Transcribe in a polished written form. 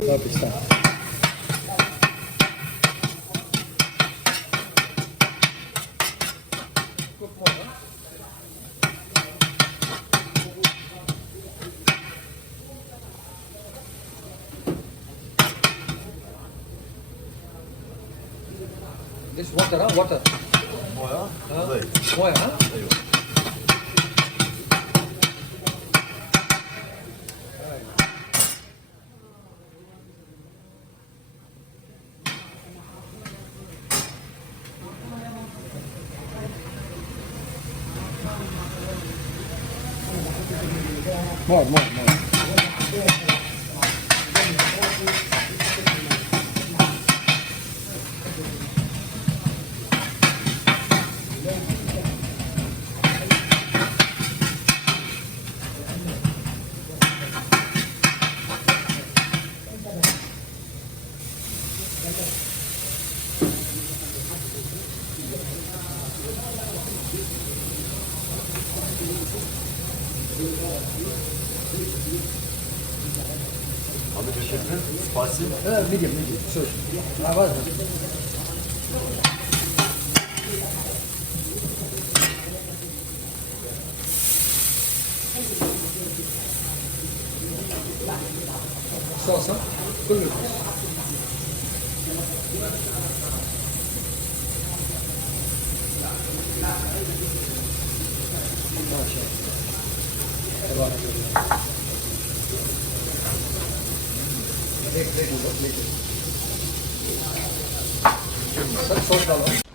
Okay, start. This water, huh? Water. 뭐야? Huh? 네. Oil, huh? More. Abi teşekkür. Spicy. Medium. Sure. आवाज Sauce, huh? Full milk. देख देख लो, देख लो। Sir sauce डालो।